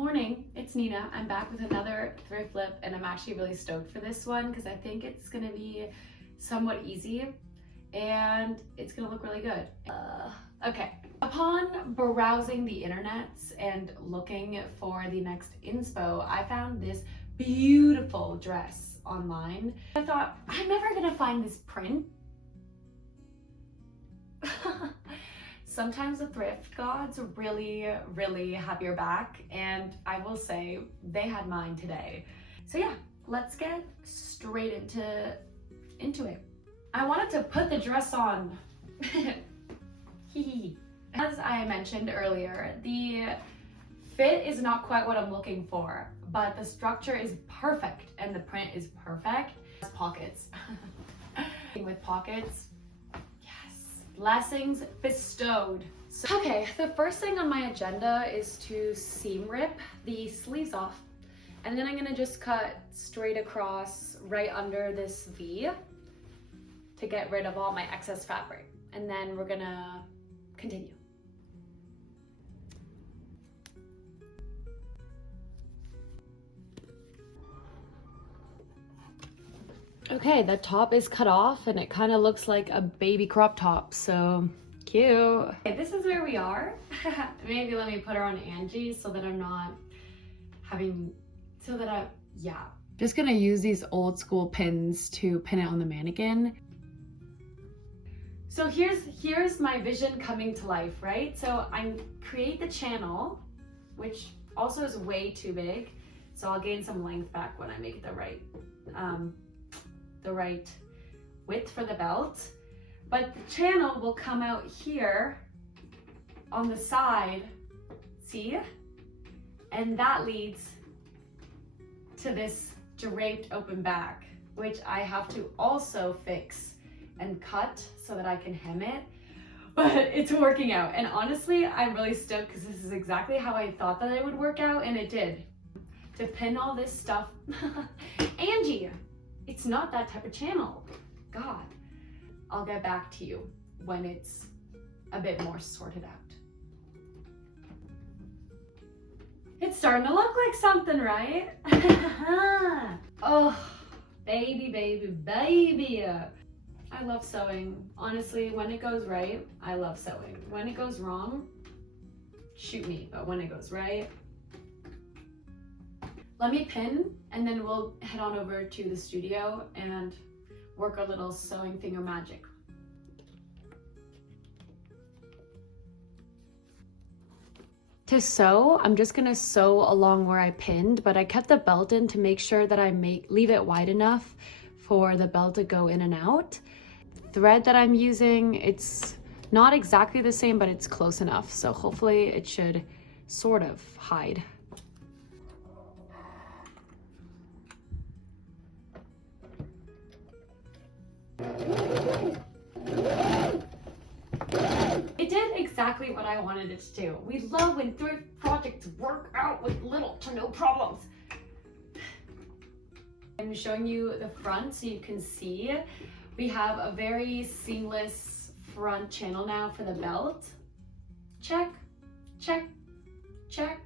Morning, it's Nina. I'm back with another thrift flip and I'm actually really stoked for this one because I think it's gonna be somewhat easy and it's gonna look really good. Okay. Upon browsing the internets and looking for the next inspo, I found this beautiful dress online. I thought, I'm never gonna find this print. Sometimes the thrift gods really have your back, and I will say they had mine today. So yeah, let's get straight into it. I wanted to put the dress on. As I mentioned earlier, the fit is not quite what I'm looking for, but the structure is perfect and the print is perfect. Pockets. With pockets. Blessings bestowed. Okay, the first thing on my agenda is to seam rip the sleeves off. And then I'm gonna just cut straight across right under this V to get rid of all my excess fabric. And then we're gonna continue. Okay, the top is cut off and it kind of looks like a baby crop top, so cute. Okay, this is where we are. Maybe let me put her on Angie so that I'm not having, yeah. Just gonna use these old school pins to pin it on the mannequin. So here's my vision coming to life, right? So I create the channel, which also is way too big. So I'll gain some length back when I make it the right width for the belt, but the channel will come out here on the side, see? And that leads to this draped open back, which I have to also fix and cut so that I can hem it, but it's working out. And honestly, I'm really stoked because this is exactly how I thought that it would work out, and it did. To pin all this stuff, Angie, it's not that type of channel. God, I'll get back to you when it's a bit more sorted out. It's starting to look like something, right? Oh, baby. I love sewing. Honestly, when it goes right, I love sewing. When it goes wrong, shoot me, but when it goes right, let me pin, and then we'll head on over to the studio and work our little sewing finger magic. To sew, I'm just gonna sew along where I pinned, but I kept the belt in to make sure that I leave it wide enough for the belt to go in and out. Thread that I'm using, it's not exactly the same, but it's close enough. So hopefully it should sort of hide. It did exactly what I wanted it to do. We love when thrift projects work out with little to no problems. I'm showing you the front so you can see. We have a very seamless front channel now for the belt. Check, check, check.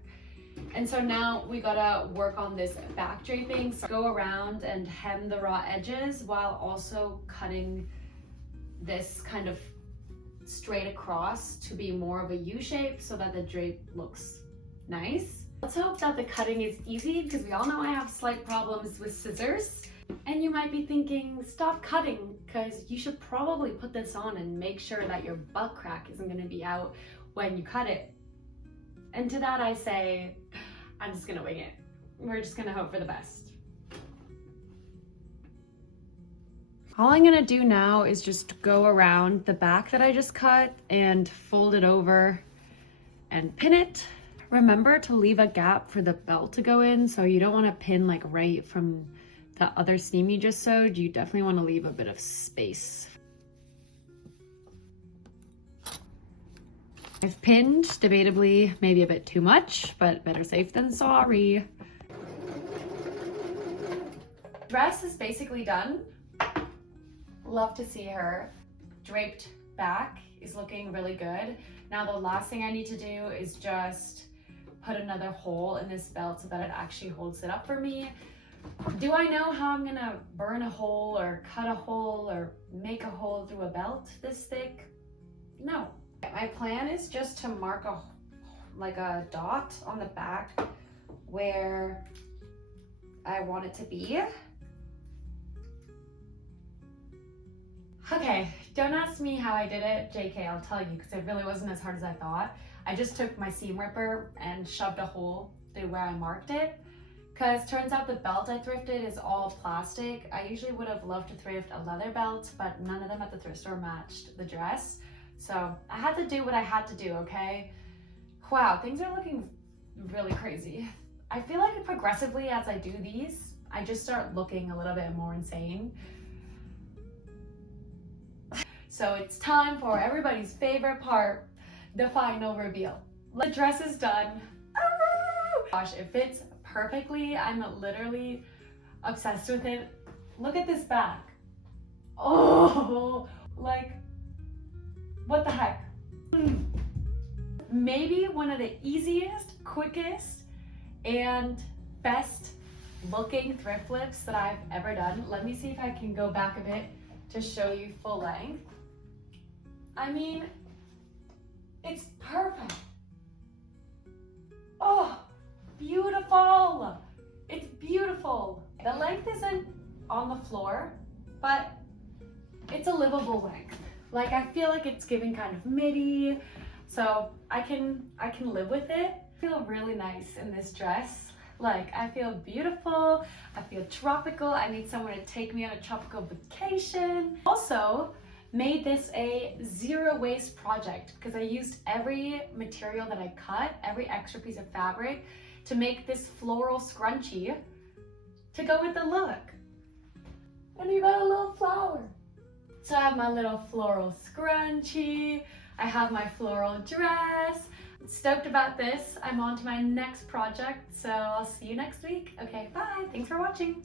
And so now we gotta work on this back draping. So go around and hem the raw edges while also cutting this kind of straight across to be more of a U shape so that the drape looks nice. Let's hope that the cutting is easy because we all know I have slight problems with scissors. And you might be thinking, stop cutting, because you should probably put this on and make sure that your butt crack isn't gonna be out when you cut it. And to that I say, I'm just gonna wing it. We're just gonna hope for the best. All I'm gonna do now is just go around the back that I just cut and fold it over and pin it. Remember to leave a gap for the belt to go in, so you don't wanna pin like right from the other seam you just sewed. You definitely wanna leave a bit of space. I've pinned, debatably, maybe a bit too much, but better safe than sorry. Dress is basically done. Love to see her. Draped back is looking really good. Now the last thing I need to do is just put another hole in this belt so that it actually holds it up for me. Do I know how I'm gonna burn a hole or cut a hole or make a hole through a belt this thick? No. My plan is just to mark a dot on the back where I want it to be. Okay, don't ask me how I did it, JK, I'll tell you, because it really wasn't as hard as I thought. I just took my seam ripper and shoved a hole through where I marked it, because turns out the belt I thrifted is all plastic. I usually would have loved to thrift a leather belt, but none of them at the thrift store matched the dress. So I had to do what I had to do, okay? Wow, things are looking really crazy. I feel like progressively as I do these, I just start looking a little bit more insane. So it's time for everybody's favorite part, the final reveal. The dress is done. Oh, gosh, it fits perfectly. I'm literally obsessed with it. Look at this back. Oh, like, what the heck? Maybe one of the easiest, quickest, and best looking thrift flips that I've ever done. Let me see if I can go back a bit to show you full length. I mean, it's perfect. Oh, beautiful. It's beautiful. The length isn't on the floor, but it's a livable length. Like, I feel like it's giving kind of midi, so I can live with it. I feel really nice in this dress. Like, I feel beautiful, I feel tropical. I need someone to take me on a tropical vacation. Also, made this a zero waste project because I used every material that I cut, every extra piece of fabric to make this floral scrunchie to go with the look. And you got a little flower. So I have my little floral scrunchie, I have my floral dress. Stoked about this. I'm on to my next project, so I'll see you next week. Okay, bye. Thanks for watching.